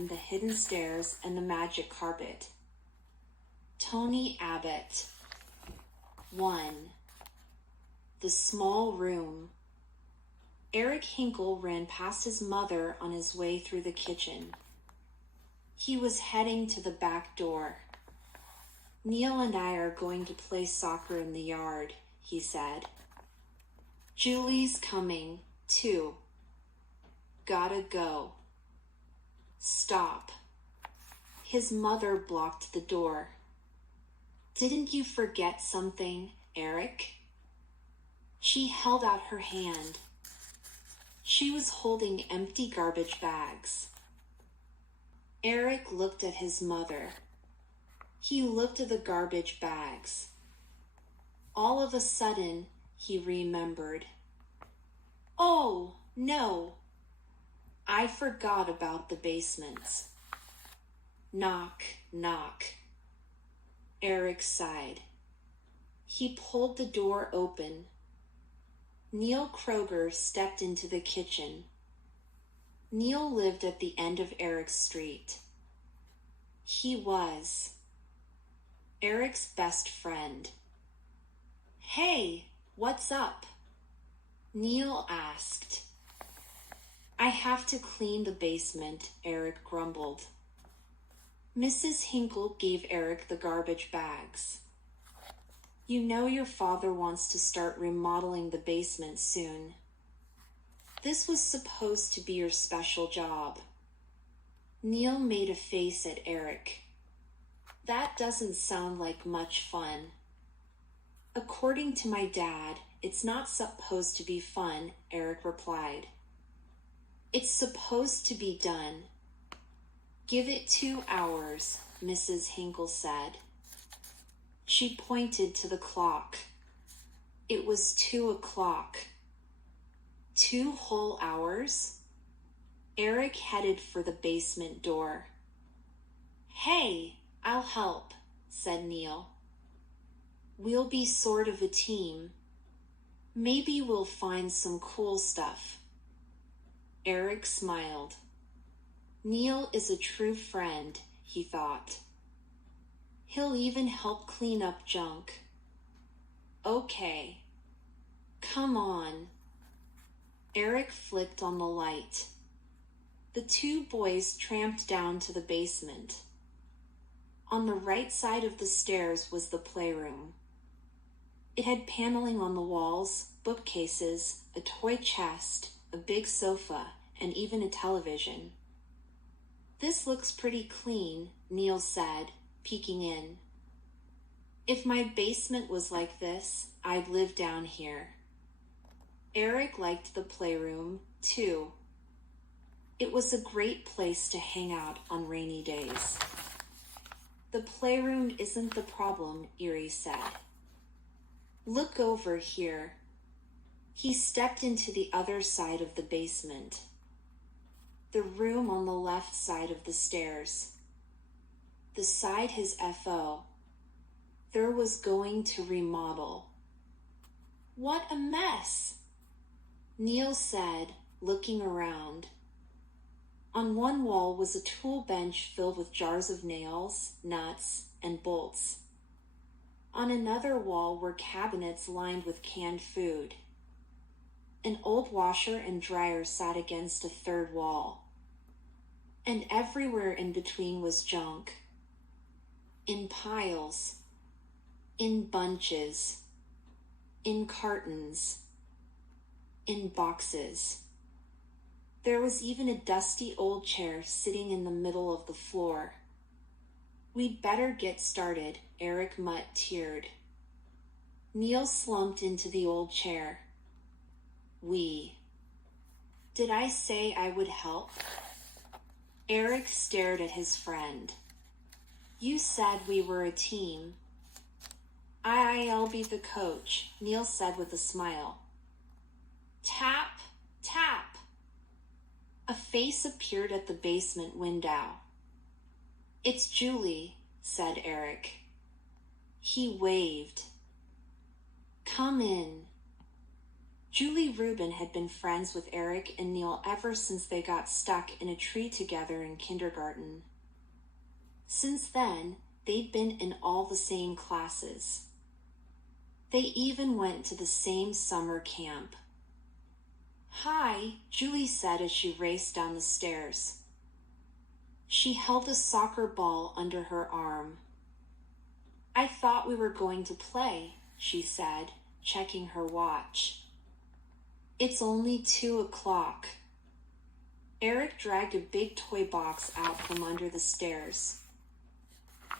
man, the hidden stairs, and the magic carpet. Tony Abbott. 1. The small room. Eric Hinkle ran past his mother on his way through the kitchen. He was heading to the back door. Neil and I are going to play soccer in the yard, he said. Julie's coming, too. Gotta go. Stop. His mother blocked the door. Didn't you forget something, Eric? She held out her hand. She was holding empty garbage bags. Eric looked at his mother. He looked at the garbage bags. All of a sudden, he remembered. Oh, no. I forgot about the basements. Knock, knock. Eric sighed. He pulled the door open. Neil Kroger stepped into the kitchen. Neil lived at the end of Eric's street. He was Eric's best friend. Hey, what's up? Neil asked. I have to clean the basement, Eric grumbled. Mrs. Hinkle gave Eric the garbage bags. You know your father wants to start remodeling the basement soon. This was supposed to be your special job. Neil made a face at Eric. That doesn't sound like much fun. According to my dad, it's not supposed to be fun, Eric replied. It's supposed to be done. Give it 2 hours, Mrs. Hinkle said. She pointed to the clock. It was 2 o'clock. 2 whole hours? Eric headed for the basement door. Hey, I'll help, said Neil. We'll be sort of a team. Maybe we'll find some cool stuff. Eric smiled. Neil is a true friend, he thought. He'll even help clean up junk. Okay. Come on. Eric flicked on the light. The 2 boys tramped down to the basement. On the right side of the stairs was the playroom. It had paneling on the walls, bookcases, a toy chest, a big sofa, and even a television. This looks pretty clean, Neil said, peeking in. If my basement was like this, I'd live down here. Eric liked the playroom, too. It was a great place to hang out on rainy days. The playroom isn't the problem, Erie said. Look over here. He stepped into the other side of the basement. The room on the left side of the stairs. The side his FO. There was going to remodel. What a mess, Neil said, looking around. On one wall was a tool bench filled with jars of nails, nuts, and bolts. On another wall were cabinets lined with canned food. An old washer and dryer sat against a third wall. And everywhere in between was junk. In piles. In bunches. In cartons. In boxes. There was even a dusty old chair sitting in the middle of the floor. We'd better get started, Eric muttered. Neil slumped into the old chair. Did I say I would help? Eric stared at his friend. You said we were a team. I'll be the coach, Neil said with a smile. Tap, tap. A face appeared at the basement window. It's Julie, said Eric. He waved. Come in. Julie Rubin had been friends with Eric and Neil ever since they got stuck in a tree together in kindergarten. Since then, they'd been in all the same classes. They even went to the same summer camp. "Hi," Julie said as she raced down the stairs. She held a soccer ball under her arm. "I thought we were going to play," she said, checking her watch. "It's only 2 o'clock. Eric dragged a big toy box out from under the stairs.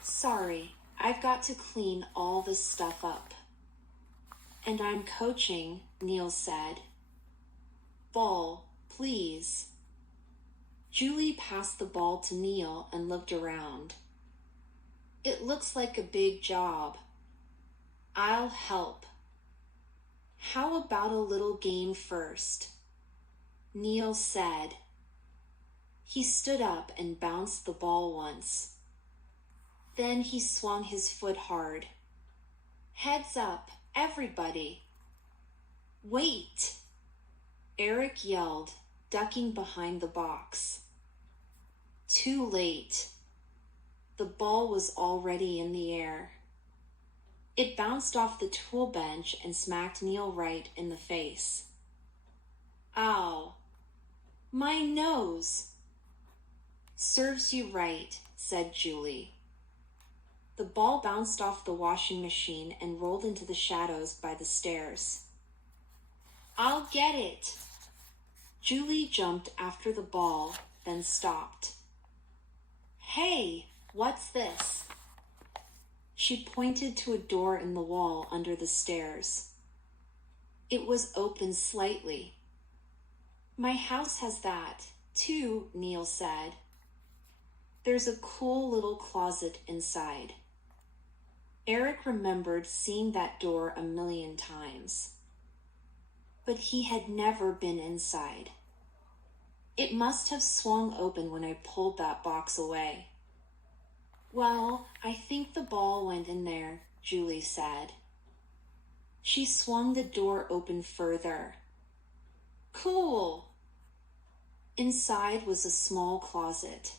"Sorry, I've got to clean all this stuff up." "And I'm coaching," Neil said. "Ball, please." Julie passed the ball to Neil and looked around. "It looks like a big job. I'll help. How about a little game first?" Neil said. He stood up and bounced the ball once. Then he swung his foot hard. "Heads up, everybody." "Wait!" Eric yelled, ducking behind the box. Too late. The ball was already in the air. It bounced off the tool bench and smacked Neil right in the face. "Ow! My nose!" "Serves you right," said Julie. The ball bounced off the washing machine and rolled into the shadows by the stairs. "I'll get it!" Julie jumped after the ball, then stopped. "Hey, what's this?" She pointed to a door in the wall under the stairs. It was open slightly. "My house has that, too," Neil said. "There's a cool little closet inside." Eric remembered seeing that door a million times. But he had never been inside. "It must have swung open when I pulled that box away." "Well, I think the ball went in there," Julie said. She swung the door open further. "Cool!" Inside was a small closet.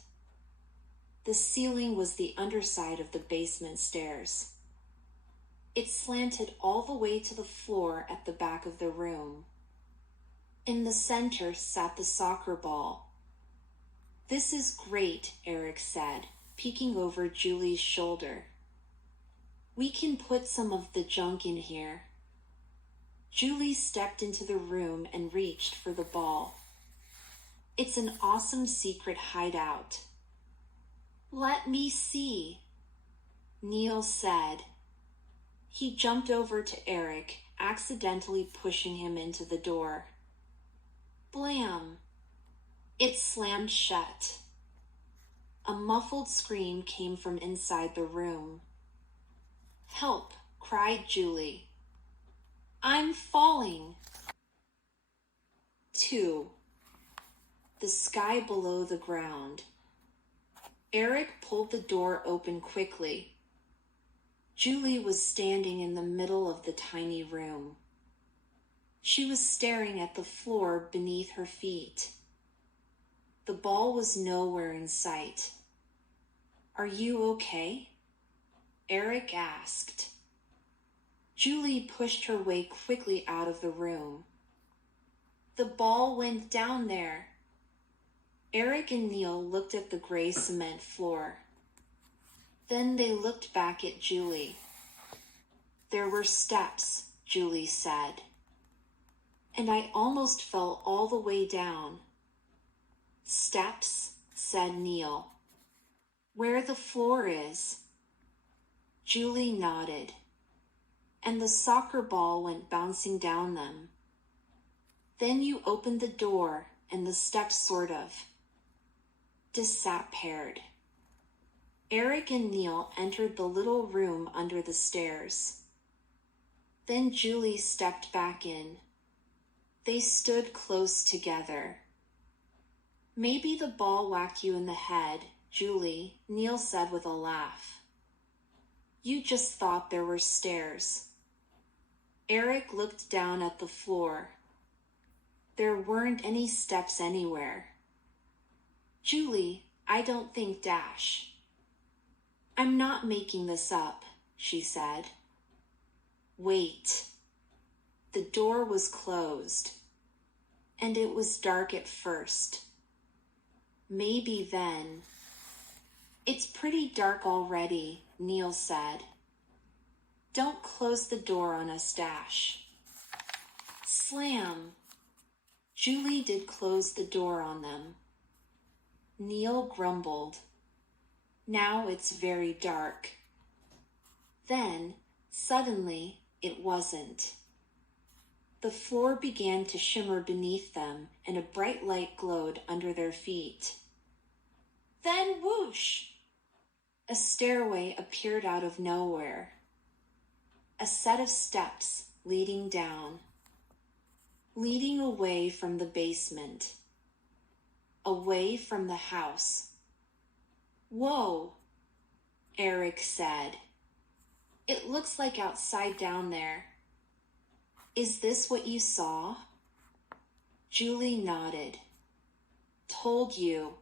The ceiling was the underside of the basement stairs. It slanted all the way to the floor at the back of the room. In the center sat the soccer ball. "This is great," Eric said, peeking over Julie's shoulder. "We can put some of the junk in here." Julie stepped into the room and reached for the ball. "It's an awesome secret hideout." "Let me see," Neil said. He jumped over to Eric, accidentally pushing him into the door. Blam! It slammed shut. A muffled scream came from inside the room. "Help!" cried Julie. "I'm falling!" 2. The sky below the ground. Eric pulled the door open quickly. Julie was standing in the middle of the tiny room. She was staring at the floor beneath her feet. The ball was nowhere in sight. "Are you okay?" Eric asked. Julie pushed her way quickly out of the room. "The ball went down there." Eric and Neil looked at the gray cement floor. Then they looked back at Julie. "There were steps," Julie said. "And I almost fell all the way down." "Steps," said Neil. "Where the floor is." Julie nodded. "And the soccer ball went bouncing down them. Then you opened the door, and the steps sort of disappeared." Eric and Neil entered the little room under the stairs. Then Julie stepped back in. They stood close together. "Maybe the ball whacked you in the head, Julie," Neil said with a laugh. "You just thought there were stairs." Eric looked down at the floor. There weren't any steps anywhere. Julie, I don't think dash. I'm not making this up, she said. Wait. The door was closed, and it was dark at first. Maybe then. It's pretty dark already, Neil said. Don't close the door on us, Dash. Slam. Julie did close the door on them. Neil grumbled. Now it's very dark. Then, suddenly, it wasn't. The floor began to shimmer beneath them, and a bright light glowed under their feet. Then whoosh! A stairway appeared out of nowhere. A set of steps leading down, leading away from the basement, away from the house. Whoa, Eric said. It looks like outside down there. Is this what you saw? Julie nodded. Told you.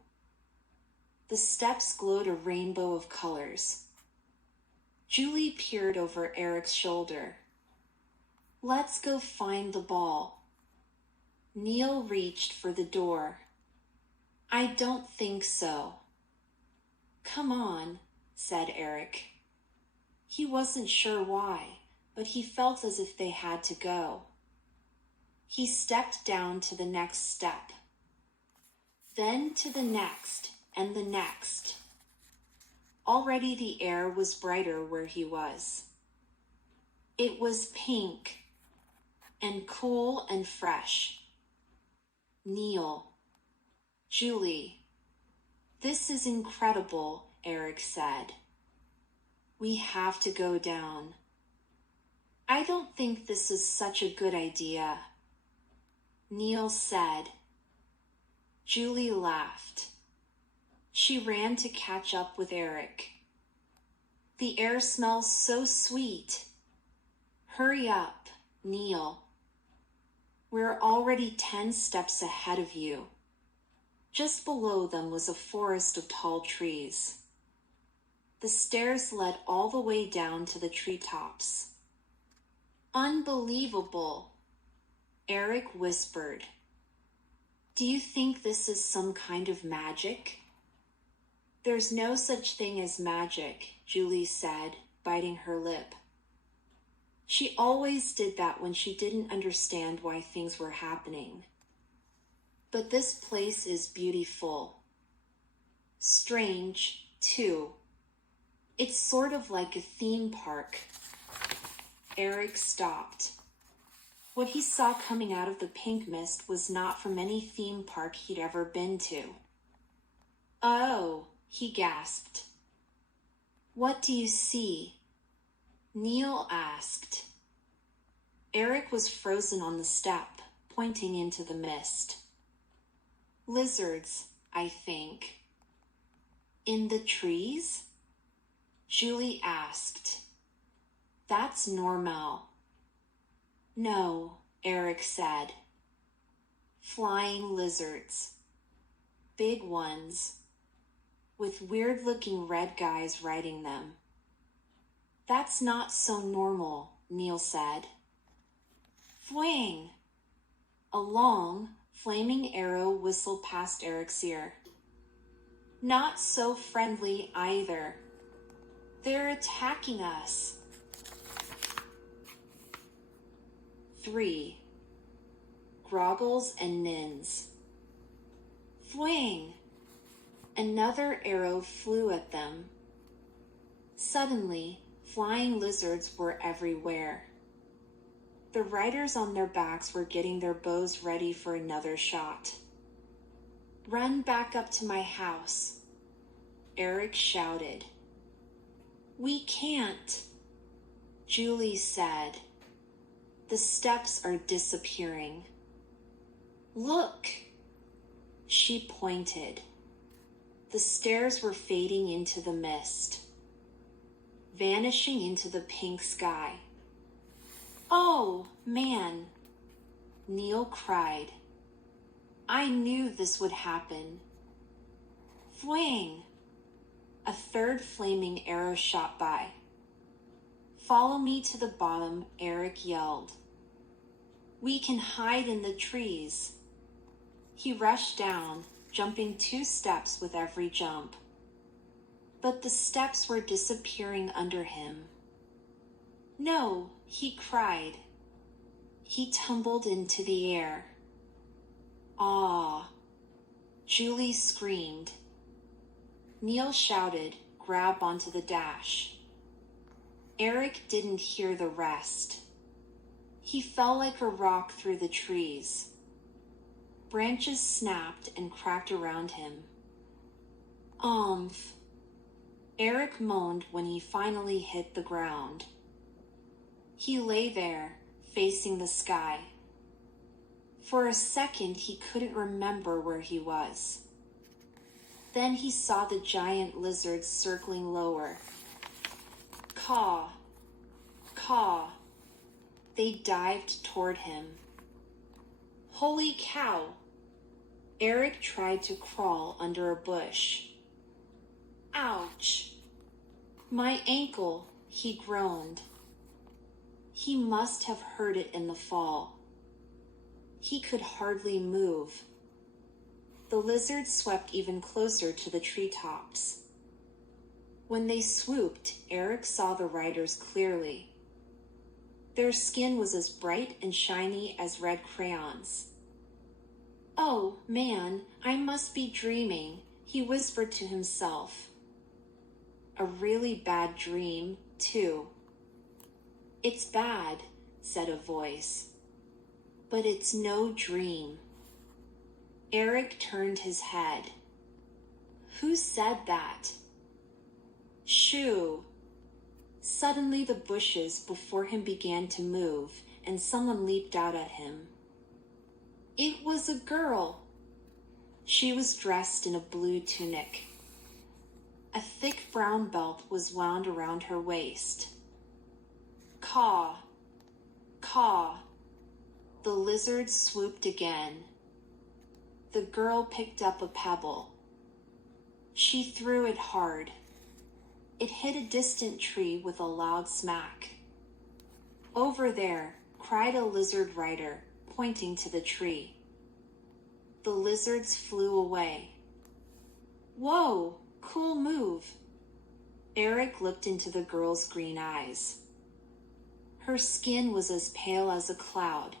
The steps glowed a rainbow of colors. Julie peered over Eric's shoulder. Let's go find the ball. Neil reached for the door. I don't think so. Come on, said Eric. He wasn't sure why, but he felt as if they had to go. He stepped down to the next step, then to the next, and the next. Already the air was brighter where he was. It was pink, and cool and fresh. Neil, Julie, this is incredible, Eric said. We have to go down. I don't think this is such a good idea, Neil said. Julie laughed. She ran to catch up with Eric. The air smells so sweet. Hurry up, Neil. We're already 10 steps ahead of you. Just below them was a forest of tall trees. The stairs led all the way down to the treetops. Unbelievable, Eric whispered. Do you think this is some kind of magic? There's no such thing as magic, Julie said, biting her lip. She always did that when she didn't understand why things were happening. But this place is beautiful. Strange, too. It's sort of like a theme park. Eric stopped. What he saw coming out of the pink mist was not from any theme park he'd ever been to. Oh, he gasped. What do you see? Neil asked. Eric was frozen on the step, pointing into the mist. Lizards, I think. In the trees? Julie asked. That's normal. No, Eric said. Flying lizards. Big ones. With weird-looking red guys riding them. That's not so normal, Neil said. Fwang! A long, flaming arrow whistled past Eric's ear. Not so friendly either. They're attacking us. 3. Groggles and Nins. Fwang! Another arrow flew at them. Suddenly, flying lizards were everywhere. The riders on their backs were getting their bows ready for another shot. Run back up to my house, Eric shouted. We can't, Julie said. The steps are disappearing. Look, she pointed. The stairs were fading into the mist, vanishing into the pink sky. Oh, man, Neil cried. I knew this would happen. Fwang! A third flaming arrow shot by. Follow me to the bottom, Eric yelled. We can hide in the trees. He rushed down, jumping 2 steps with every jump. But the steps were disappearing under him. No, he cried. He tumbled into the air. Ah! Julie screamed. Neil shouted, grab onto the dash. Eric didn't hear the rest. He fell like a rock through the trees. Branches snapped and cracked around him. Umph! Eric moaned when he finally hit the ground. He lay there, facing the sky. For a second, he couldn't remember where he was. Then he saw the giant lizards circling lower. Caw! Caw! They dived toward him. Holy cow! Eric tried to crawl under a bush. Ouch! My ankle, he groaned. He must have hurt it in the fall. He could hardly move. The lizards swept even closer to the treetops. When they swooped, Eric saw the riders clearly. Their skin was as bright and shiny as red crayons. Oh, man, I must be dreaming, he whispered to himself. A really bad dream, too. It's bad, said a voice. But it's no dream. Eric turned his head. Who said that? Shoo! Suddenly the bushes before him began to move, and someone leaped out at him. It was a girl. She was dressed in a blue tunic. A thick brown belt was wound around her waist. Caw! Caw! The lizard swooped again. The girl picked up a pebble. She threw it hard. It hit a distant tree with a loud smack. Over there, cried a lizard rider, pointing to the tree. The lizards flew away. Whoa, cool move. Eric looked into the girl's green eyes. Her skin was as pale as a cloud.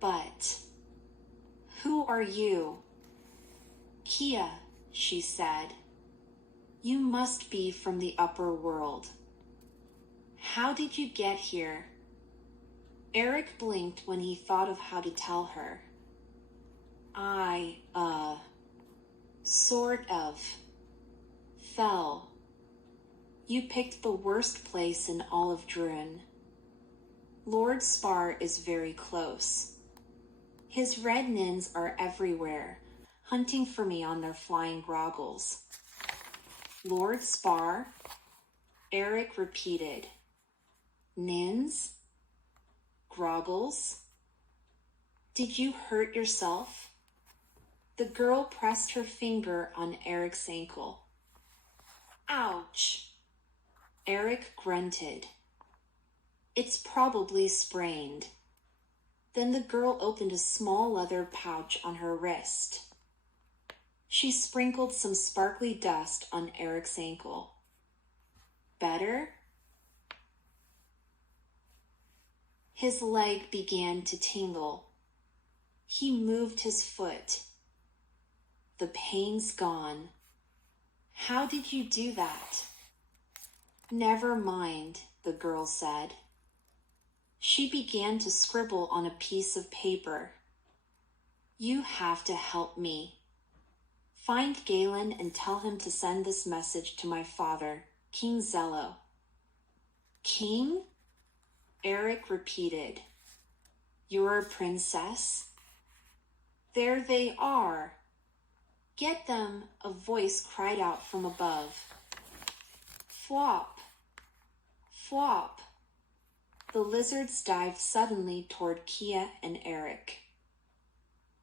But, who are you? Kia, she said. You must be from the upper world. How did you get here? Eric blinked when he thought of how to tell her. I, sort of, fell. You picked the worst place in all of DROON. Lord Spar is very close. His red nins are everywhere, hunting for me on their flying groggles. Lord Spar? Eric repeated. Nins? Groggles? Did you hurt yourself? The girl pressed her finger on Eric's ankle. Ouch! Eric grunted. It's probably sprained. Then the girl opened a small leather pouch on her wrist. She sprinkled some sparkly dust on Eric's ankle. Better? His leg began to tingle. He moved his foot. The pain's gone. How did you do that? Never mind, the girl said. She began to scribble on a piece of paper. You have to help me. Find Galen and tell him to send this message to my father, King Zello. King? Eric repeated. You're a princess? There they are. Get them, a voice cried out from above. Flop. Flop. The lizards dived suddenly toward Kia and Eric.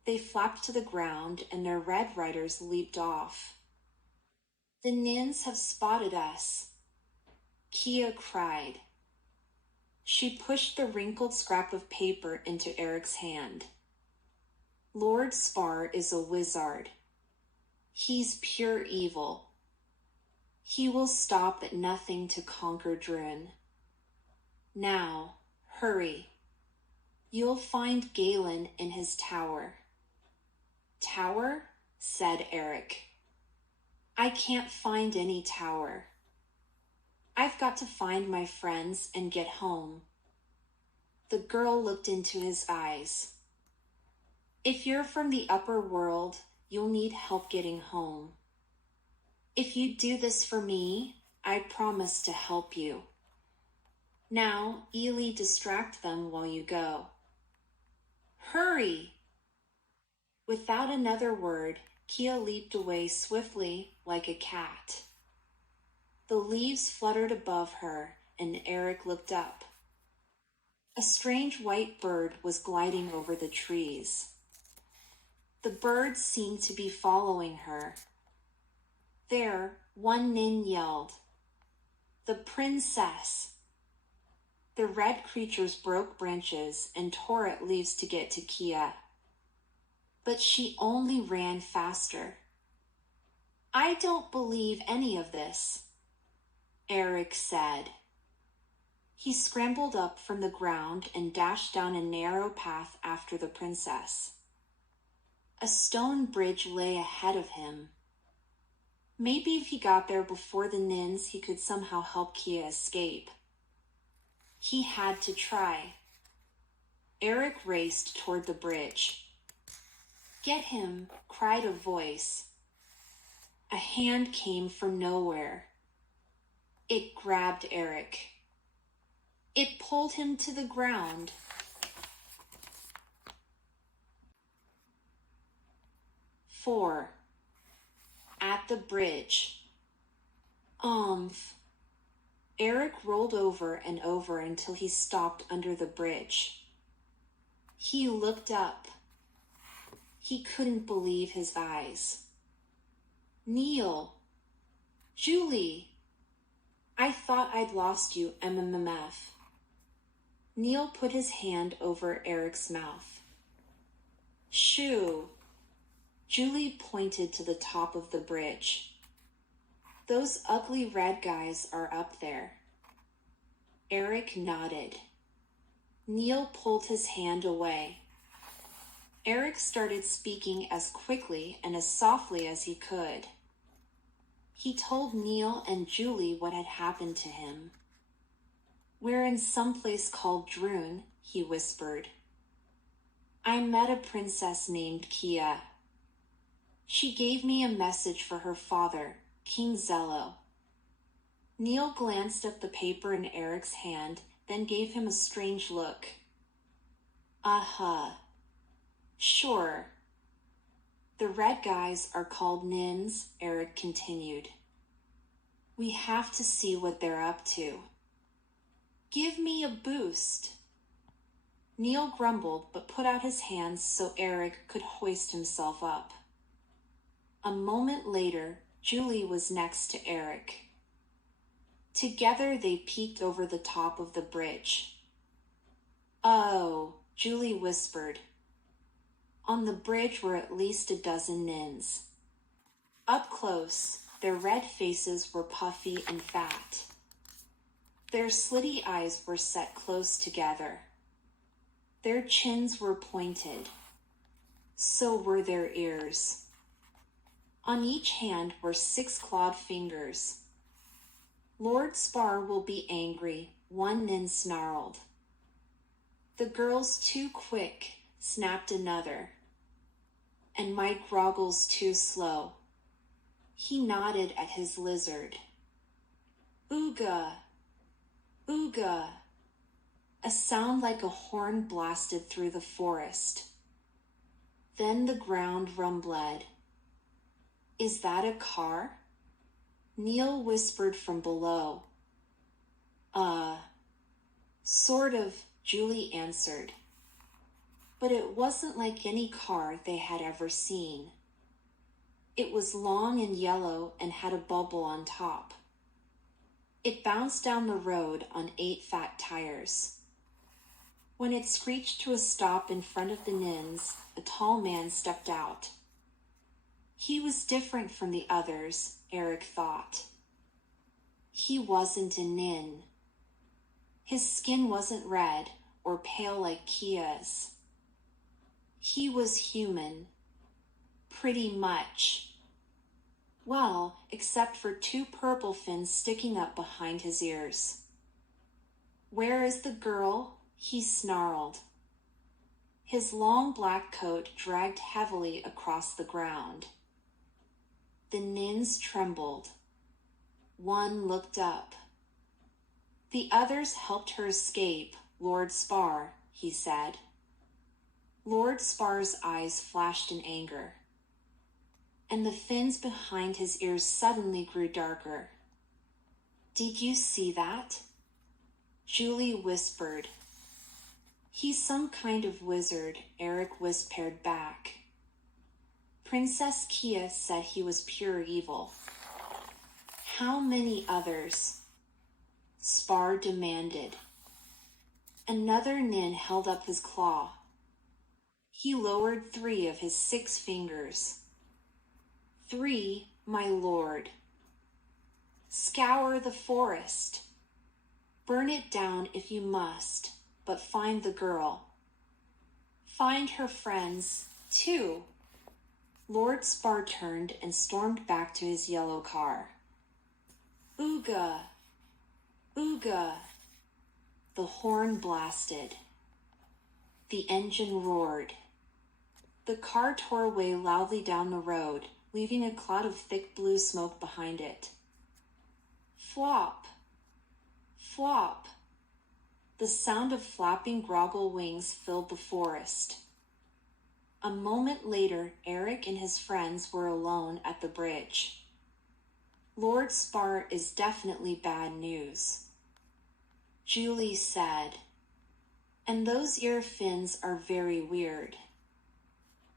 They flapped to the ground and their red riders leaped off. The Nins have spotted us, Kia cried. She pushed the wrinkled scrap of paper into Eric's hand. Lord Spar is a wizard. He's pure evil. He will stop at nothing to conquer DROON. Now, hurry. You'll find Galen in his tower. Tower? Said Eric. I can't find any tower. I've got to find my friends and get home. The girl looked into his eyes. If you're from the upper world, you'll need help getting home. If you do this for me, I promise to help you. Now, Ely, distract them while you go. Hurry! Without another word, Kia leaped away swiftly like a cat. The leaves fluttered above her, and Eric looked up. A strange white bird was gliding over the trees. The bird seemed to be following her. There, one Nin yelled, "The princess!" The red creatures broke branches and tore at leaves to get to Kia. But she only ran faster. I don't believe any of this, Eric said. He scrambled up from the ground and dashed down a narrow path after the princess. A stone bridge lay ahead of him. Maybe if he got there before the Nins, he could somehow help Kia escape. He had to try. Eric raced toward the bridge. Get him, cried a voice. A hand came from nowhere. It grabbed Eric. It pulled him to the ground. Four. At the bridge. Eric rolled over and over until he stopped under the bridge. He looked up. He couldn't believe his eyes. Neil. Julie. I thought I'd lost you, MMF. Neil put his hand over Eric's mouth. Shoo. Julie pointed to the top of the bridge. Those ugly red guys are up there. Eric nodded. Neil pulled his hand away. Eric started speaking as quickly and as softly as he could. He told Neil and Julie what had happened to him. We're in some place called DROON, he whispered. I met a princess named Kia. She gave me a message for her father, King Zello. Neil glanced at the paper in Eric's hand, then gave him a strange look. Sure. The red guys are called Nins, Eric continued. We have to see what they're up to. Give me a boost. Neil grumbled but put out his hands so Eric could hoist himself up. A moment later, Julie was next to Eric. Together they peeked over the top of the bridge. Oh, Julie whispered. On the bridge were at least a dozen Nins. Up close, their red faces were puffy and fat. Their slitty eyes were set close together. Their chins were pointed. So were their ears. On each hand were 6 clawed fingers. Lord Spar will be angry, one Nin snarled. The girl's too quick, snapped another. And my Groggle's too slow. He nodded at his lizard. Ooga, ooga. A sound like a horn blasted through the forest. Then the ground rumbled. Is that a car? Neil whispered from below. Sort of, Julie answered. but it wasn't like any car they had ever seen. It was long and yellow and had a bubble on top. It bounced down the road on 8 fat tires. When it screeched to a stop in front of the Nins, a tall man stepped out. He was different from the others, Eric thought. He wasn't a Nin. His skin wasn't red or pale like Kia's. He was human. Pretty much. Well, except for 2 purple fins sticking up behind his ears. "Where is the girl?" he snarled. His long black coat dragged heavily across the ground. The Nins trembled. One looked up. "The others helped her escape, Lord Spar," he said. Lord Spar's eyes flashed in anger, and the fins behind his ears suddenly grew darker. "Did you see that?" Julie whispered. "He's some kind of wizard," Eric whispered back. Princess Kia said he was pure evil. "How many others?" Spar demanded. Another Nin held up his claw. He lowered 3 of his 6 fingers. "3, my lord. Scour the forest. Burn it down if you must, but find the girl. Find her friends, too." Lord Spar turned and stormed back to his yellow car. "Ooga! Ooga!" The horn blasted. The engine roared. The car tore away loudly down the road, leaving a cloud of thick blue smoke behind it. Flop! Flop! The sound of flapping groggle wings filled the forest. A moment later, Eric and his friends were alone at the bridge. "Lord Spar is definitely bad news," Julie said. "And those ear fins are very weird."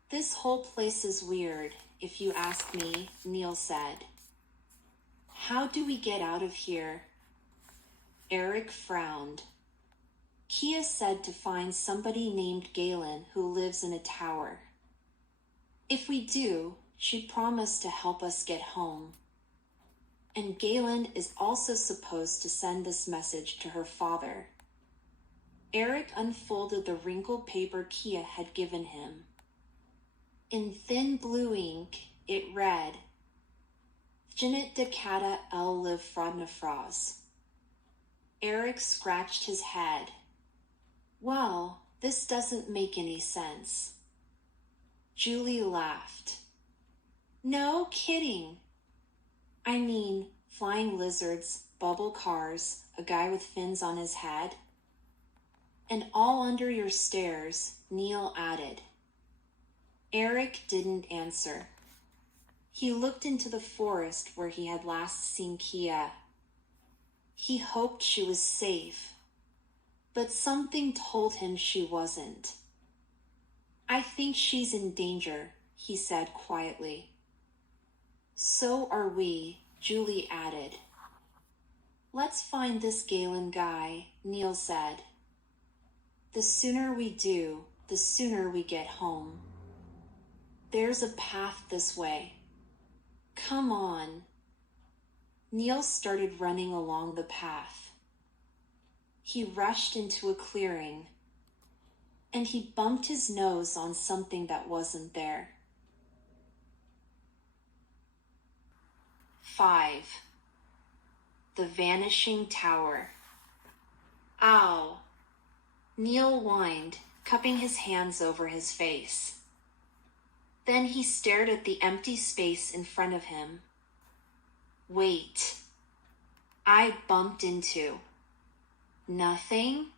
"This whole place is weird, if you ask me," Neil said. "How do we get out of here?" Eric frowned. "Kia said to find somebody named Galen who lives in a tower. If we do, she promised to help us get home. And Galen is also supposed to send this message to her father." Eric unfolded the wrinkled paper Kia had given him. In thin blue ink, it read, "Genit decata el liv frodnafras." Eric scratched his head. "Well, this doesn't make any sense." Julie laughed. "No kidding. I mean, flying lizards, bubble cars, a guy with fins on his head." "And all under your stairs," Neil added. Eric didn't answer. He looked into the forest where he had last seen Kia. He hoped she was safe, but something told him she wasn't. "I think she's in danger," he said quietly. "So are we," Julie added. "Let's find this Galen guy," Neil said. "The sooner we do, the sooner we get home. There's a path this way. Come on." Neil started running along the path. He rushed into a clearing, and he bumped his nose on something that wasn't there. 5. The Vanishing Tower. "Ow!" Neil whined, cupping his hands over his face. Then he stared at the empty space in front of him. "Wait. I bumped into nothing?"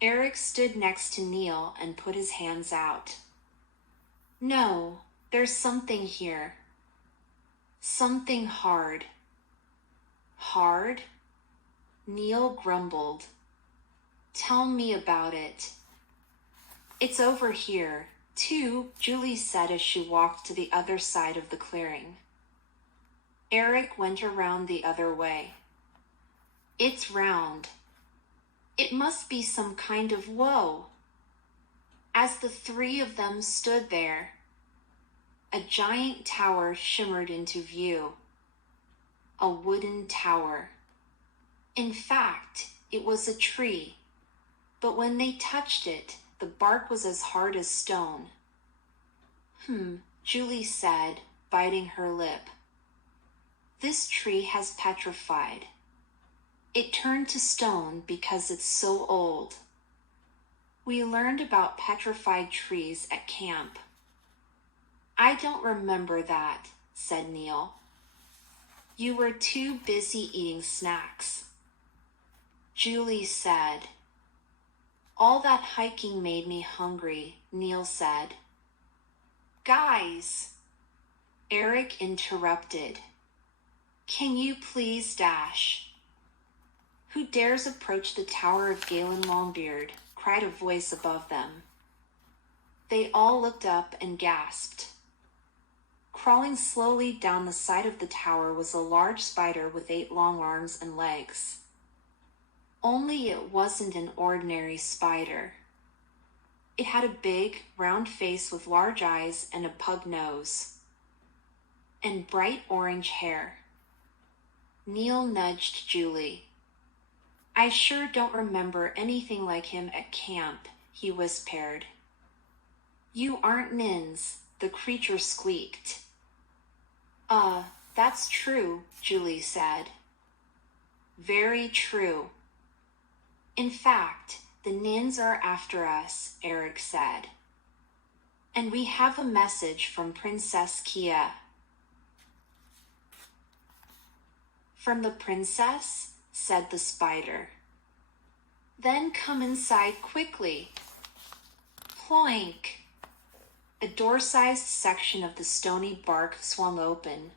Eric stood next to Neil and put his hands out. "No, there's something here. Something hard." "Hard?" Neil grumbled. "Tell me about it." It's over here, too, Julie said as she walked to the other side of the clearing. Eric went around the other way. It's round. It must be some kind of woe. As the three of them stood there, a giant tower shimmered into view. A wooden tower. In fact, it was a tree, but when they touched it, the bark was as hard as stone. Julie said, biting her lip. This tree has petrified. It turned to stone because it's so old. We learned about petrified trees at camp. I don't remember that, said Neil. You were too busy eating snacks. Julie said. All that hiking made me hungry, Neil said. Guys, Eric interrupted. Can you please dash? Who dares approach the tower of Galen Longbeard? Cried a voice above them. They all looked up and gasped. Crawling slowly down the side of the tower was a large spider with 8 long arms and legs. Only it wasn't an ordinary spider. It had a big, round face with large eyes and a pug nose. And bright orange hair. Neil nudged Julie. I sure don't remember anything like him at camp, he whispered. You aren't Nins, the creature squeaked. That's true, Julie said. Very true. In fact, the Nins are after us, Eric said. And we have a message from Princess Kia. From the princess? Said the spider. Then come inside quickly. Ploink! A door-sized section of the stony bark swung open.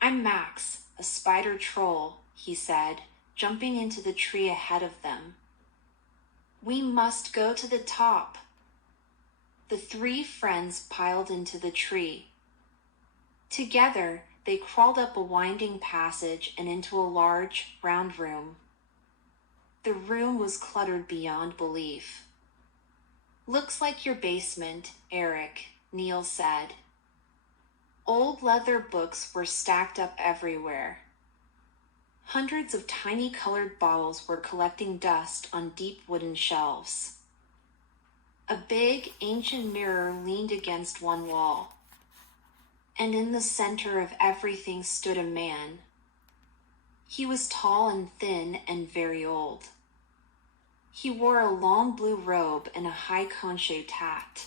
I'm Max, a spider troll, he said, jumping into the tree ahead of them. We must go to the top. The 3 friends piled into the tree. Together, they crawled up a winding passage and into a large, round room. The room was cluttered beyond belief. Looks like your basement, Eric, Neil said. Old leather books were stacked up everywhere. Hundreds of tiny colored bottles were collecting dust on deep wooden shelves. A big, ancient mirror leaned against one wall. And in the center of everything stood a man. He was tall and thin and very old. He wore a long blue robe and a high conche hat.